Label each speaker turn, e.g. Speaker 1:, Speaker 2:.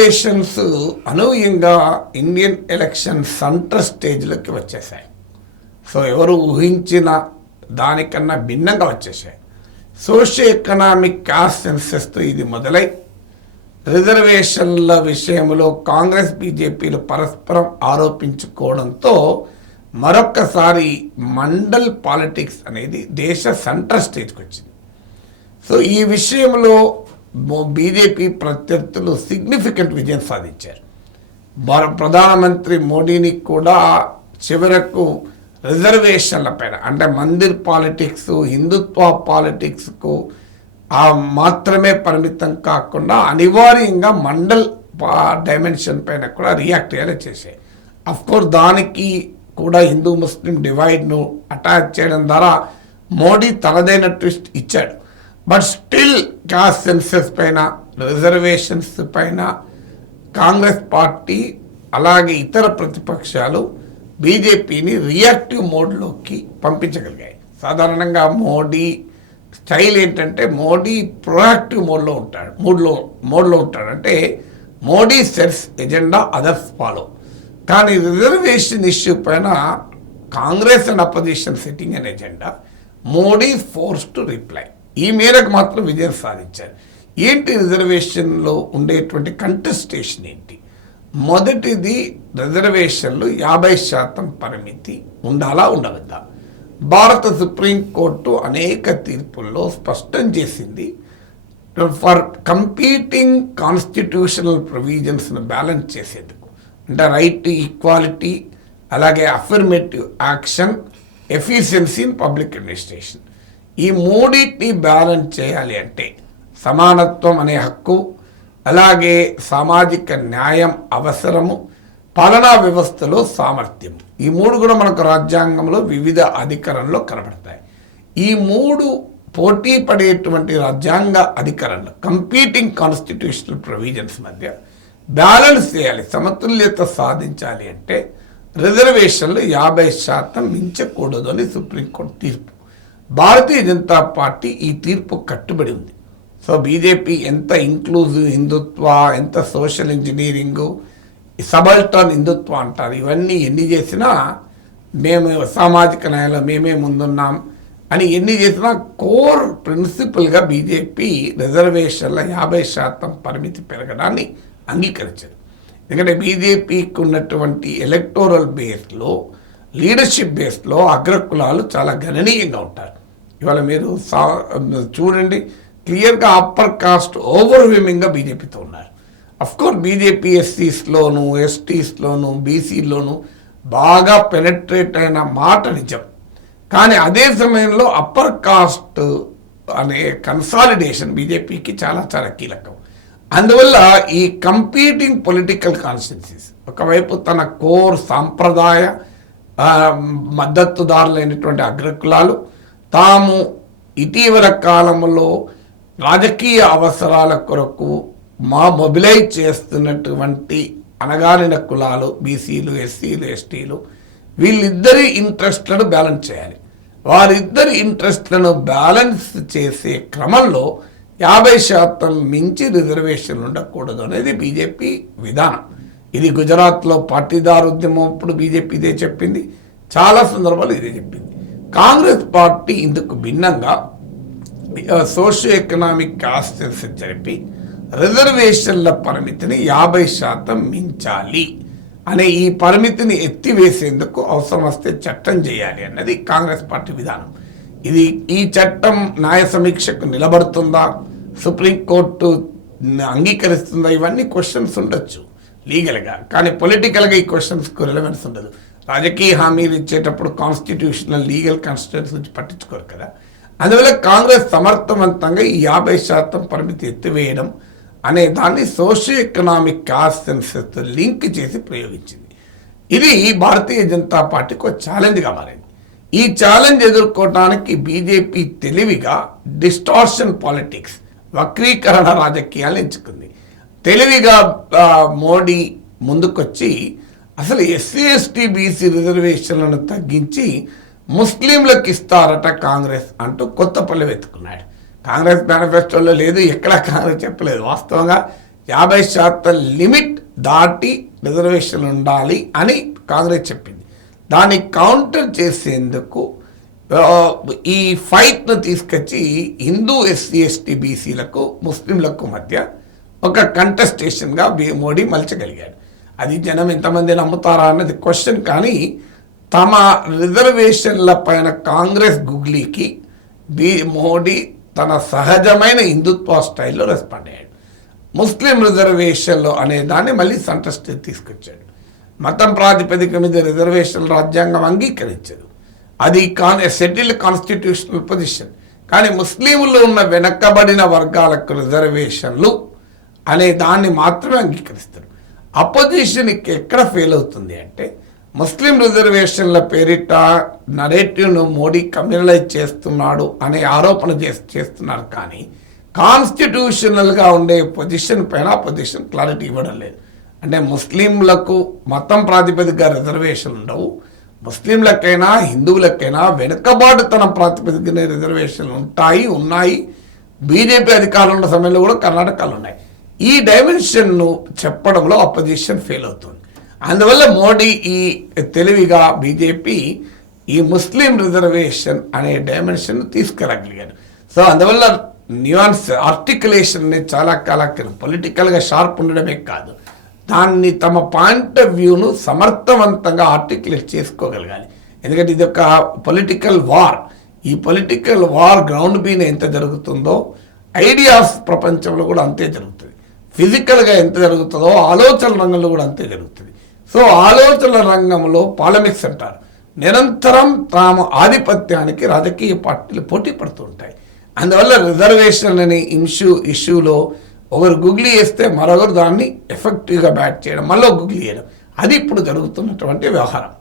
Speaker 1: Reservations అనూహ్యంగా Indian election centre స్టేజ్లోకి వచ్చేసాయి so ఎవరు ఊహించిన దానికన్నా భిన్నంగా వచ్చేసాయి సోషియో ఎకనామిక్ క్యాస్ట్ సెన్సెస్తో ఇది మొదలై రిజర్వేషన్ల విషయంలో కాంగ్రెస్ బీజేపీలు పరస్పరం ఆరోపించుకోవడంతో మరొక్కసారి మండల్ పాలిటిక్స్ అనేది దేశ సెంటర్ స్టేజ్కి వచ్చింది. సో ఈ విషయంలో బీజేపీ ప్రత్యర్థులు సిగ్నిఫికెంట్ విజయం సాధించారు. భార- ప్రధానమంత్రి మోడీని కూడా చివరకు రిజర్వేషన్ల పైన అంటే మందిర్ పాలిటిక్స్ హిందుత్వ పాలిటిక్స్కు ఆ మాత్రమే పరిమితం కాకుండా అనివార్యంగా మండల్ డైమెన్షన్ పైన కూడా రియాక్ట్ అయ్యేలా చేశాయి. అఫ్కోర్స్ దానికి కూడా హిందూ ముస్లిం డివైడ్ను అటాచ్ చేయడం ద్వారా మోడీ తనదైన ట్విస్ట్ ఇచ్చాడు. బట్ స్టిల్ క్యాస్ట్ సెన్సెస్ పైన రిజర్వేషన్స్ పైన కాంగ్రెస్ పార్టీ అలాగే ఇతర ప్రతిపక్షాలు బీజేపీని రియాక్టివ్ మోడ్లోకి పంపించగలిగాయి. సాధారణంగా మోడీ స్టైల్ ఏంటంటే మోడీ ప్రొయాక్టివ్ మోడ్లో ఉంటాడు మూడ్లో మోడ్లో ఉంటాడు. అంటే Modi sets agenda others follow కానీ రిజర్వేషన్ ఇష్యూ పైన Congress and opposition sitting on agenda Modi force to reply ఈ మేరకు మాత్రం విజయం సాధించారు. ఏంటి రిజర్వేషన్లో ఉండేటువంటి కంటెస్టేషన్ ఏంటి? మొదటిది రిజర్వేషన్లు యాభై శాతం పరిమితి ఉండాలా ఉండవద్దా? భారత సుప్రీంకోర్టు అనేక తీర్పుల్లో స్పష్టం చేసింది ఫర్ కంపీటింగ్ కాన్స్టిట్యూషనల్ ప్రొవిజన్స్ను బ్యాలెన్స్ చేసేందుకు. అంటే రైట్ టు ఈక్వాలిటీ అలాగే affirmative action efficiency in public administration. ఈ మూడింటిని బ్యాలెన్స్ చేయాలి అంటే సమానత్వం అనే హక్కు అలాగే సామాజిక న్యాయం అవసరము పాలనా వ్యవస్థలో సామర్థ్యం ఈ మూడు కూడా మనకు రాజ్యాంగంలో వివిధ అధికరణలో కనబడతాయి. ఈ మూడు పోటీ పడేటువంటి రాజ్యాంగ అధికరణలు కంపీటింగ్ కాన్స్టిట్యూషనల్ ప్రొవిజన్స్ మధ్య బ్యాలెన్స్ చేయాలి సమతుల్యత సాధించాలి అంటే రిజర్వేషన్లు యాభై శాతం మించకూడదు అని సుప్రీంకోర్టు తీర్పు. భారతీయ జనతా పార్టీ ఈ తీర్పు కట్టుబడి ఉంది. సో బీజేపీ ఎంత ఇంక్లూజివ్ హిందుత్వ ఎంత సోషల్ ఇంజనీరింగు సబల్టన్ హిందుత్వ అంటారు. ఇవన్నీ ఎన్ని చేసినా మేము సామాజిక న్యాయంలో మేమే ముందున్నాం అని ఎన్ని చేసినా కోర్ ప్రిన్సిపల్గా బీజేపీ రిజర్వేషన్ల యాభై శాతం పరిమితి పెరగడాన్ని అంగీకరించారు ఎందుకంటే బీజేపీకి ఉన్నటువంటి ఎలక్టోరల్ బేస్లో లీడర్షిప్ బేస్లో అగ్రకులాలు చాలా గణనీయంగా ఉంటారు. ఇవాళ మీరు సా చూడండి క్లియర్గా అప్పర్ కాస్ట్ ఓవర్వీమింగ్గా బీజేపీతో ఉన్నారు. అఫ్కోర్స్ బీజేపీ ఎస్సీస్లోను ఎస్టీస్లోను బీసీలోను బాగా పెనట్రేట్ అయిన మాట నిజం. కానీ అదే సమయంలో అప్పర్ కాస్ట్ అనే కన్సాలిడేషన్ బీజేపీకి చాలా చాలా కీలకం. అందువల్ల ఈ కంపీటింగ్ పొలిటికల్ కాన్స్టిట్యూన్సీస్ ఒకవైపు తన కోర్ సాంప్రదాయ మద్దతుదారులైనటువంటి అగ్రకులాలు తాము ఇటీవల కాలంలో రాజకీయ అవసరాల కొరకు మా మొబిలైజ్ చేస్తున్నటువంటి అనగానిన కులాలు బీసీలు ఎస్సీలు ఎస్టీలు వీళ్ళిద్దరి ఇంట్రెస్ట్లను బ్యాలెన్స్ చేయాలి. వారిద్దరి ఇంట్రెస్ట్లను బ్యాలెన్స్ చేసే క్రమంలో యాభై శాతం మించి రిజర్వేషన్ ఉండకూడదు అనేది బీజేపీ విధానం. ఇది గుజరాత్లో పాటీదారు ఉద్యమం అప్పుడు బీజేపీ ఇదే చెప్పింది. చాలా సందర్భాలు ఇదే చెప్పింది. కాంగ్రెస్ పార్టీ ఇందుకు భిన్నంగా సోషియో ఎకనామిక్ కాస్ట్ జరిపి రిజర్వేషన్ల పరిమితిని యాభై శాతం మించాలి అనే ఈ పరిమితిని ఎత్తివేసేందుకు అవసరం వస్తే చట్టం చేయాలి అన్నది కాంగ్రెస్ పార్టీ విధానం. ఇది ఈ చట్టం న్యాయ సమీక్షకు నిలబడుతుందా? సుప్రీంకోర్టు అంగీకరిస్తుందా? ఇవన్నీ క్వశ్చన్స్ ఉండొచ్చు లీగల్గా కానీ పొలిటికల్గా ఈ క్వశ్చన్స్కు రిలవెన్స్ ఉండదు. రాజకీయ హామీలు ఇచ్చేటప్పుడు కాన్స్టిట్యూషనల్ లీగల్ కాన్స్టిట్యూన్స్ నుంచి పట్టించుకోరు కదా. అందువల్ల కాంగ్రెస్ సమర్థవంతంగా ఈ యాభై శాతం పరిమితి ఎత్తివేయడం అనే దాన్ని socio economic caste census link చేసి ప్రయోగించింది. ఇది భారతీయ జనతా పార్టీకి ఒక ఛాలెంజ్గా మారింది. ఈ ఛాలెంజ్ ఎదుర్కోవడానికి బీజేపీ తెలివిగా డిస్టార్షన్ పాలిటిక్స్ వక్రీకరణ రాజకీయాలు ఎంచుకుంది. తెలివిగా మోడీ ముందుకొచ్చి అసలు ఎస్సీ ఎస్టీ బీసీ రిజర్వేషన్లను తగ్గించి ముస్లింలకు ఇస్తారట కాంగ్రెస్ అంటూ కొత్త పల్లె వెతుకున్నాడు కాంగ్రెస్ మేనిఫెస్టోలో లేదు ఎక్కడా కాంగ్రెస్ చెప్పలేదు. వాస్తవంగా యాభై శాతం లిమిట్ దాటి రిజర్వేషన్ ఉండాలి అని కాంగ్రెస్ చెప్పింది. దాన్ని కౌంటర్ చేసేందుకు ఈ ఫైట్ను తీసుకొచ్చి హిందూ ఎస్సీ ఎస్టీ బీసీలకు ముస్లింలకు మధ్య ఒక కంటెస్టేషన్గా మోడీ మలచగలిగాడు. అది జనం ఎంతమంది నమ్ముతారా అన్నది క్వశ్చన్ కానీ తమ రిజర్వేషన్ల పైన కాంగ్రెస్ గుగ్లీకి బి మోడీ తన సహజమైన హిందుత్వ స్టైల్లో రెస్పాండ్ అయ్యాడు. ముస్లిం రిజర్వేషన్లు అనే దాన్ని మళ్ళీ సంట్రస్ట్ తీసుకొచ్చాడు. మతం ప్రాతిపదిక మీద రిజర్వేషన్ రాజ్యాంగం అంగీకరించదు. అది కాన్ సెటిల్డ్ కాన్స్టిట్యూషనల్ పొజిషన్ కానీ ముస్లింలు ఉన్న వెనకబడిన వర్గాలకు రిజర్వేషన్లు అనే దాన్ని మాత్రమే అంగీకరిస్తారు. అపోజిషన్ ఎక్కడ ఫెయిల్ అవుతుంది అంటే ముస్లిం రిజర్వేషన్ల పేరిట నరేటివ్ను మోడీ కమ్యూనలైజ్ చేస్తున్నాడు అనే ఆరోపణ చే చేస్తున్నారు కానీ కాన్స్టిట్యూషనల్గా ఉండే పొజిషన్ పైన పొజిషన్ క్లారిటీ ఇవ్వడం లేదు. అంటే ముస్లింలకు మతం ప్రాతిపదికగా రిజర్వేషన్ ఉండవు. ముస్లింలకైనా హిందువులకైనా వెనుకబాటుతనం ప్రాతిపదికనే రిజర్వేషన్లు ఉంటాయి ఉన్నాయి. బీజేపీ అధికారంలో ఉన్న సమయంలో కూడా కర్ణాటకలో ఉన్నాయి. ఈ డైమెన్షన్ను చెప్పడంలో అపోజిషన్ ఫెయిల్ అవుతుంది. అందువల్ల మోడీ ఈ తెలివిగా బీజేపీ ఈ ముస్లిం రిజర్వేషన్ అనే డైమెన్షన్ తీసుకురాగలిగారు. సో అందువల్ల న్యూయాన్స్ ఆర్టికులేషన్ అనేది చాలా కళాకరం పొలిటికల్గా షార్ప్ ఉండడమే కాదు. దాన్ని తమ పాయింట్ ఆఫ్ వ్యూను సమర్థవంతంగా ఆర్టికులేట్ చేసుకోగలగాలి. ఎందుకంటే ఇది ఒక పొలిటికల్ వార్ ఈ పొలిటికల్ వార్ గ్రౌండ్ బీన్ ఎంత జరుగుతుందో ఐడియాస్ ప్రపంచంలో కూడా అంతే జరుగుతుంది. ఫిజికల్గా ఎంత జరుగుతుందో ఆలోచన రంగంలో కూడా అంతే జరుగుతుంది. సో ఆలోచన రంగంలో పాలమిక్స్ అంటారు. నిరంతరం తాము ఆధిపత్యానికి రాజకీయ పార్టీలు పోటీ పడుతూ ఉంటాయి. అందువల్ల రిజర్వేషన్ అనే ఇష్యూ ఇష్యూలో ఒకరు గుగ్లీ వేస్తే మరొకరు దాన్ని ఎఫెక్టివ్గా బ్యాట్ చేయడం మళ్ళీ గుగ్లీ చేయడం. అది ఇప్పుడు జరుగుతున్నటువంటి వ్యవహారం.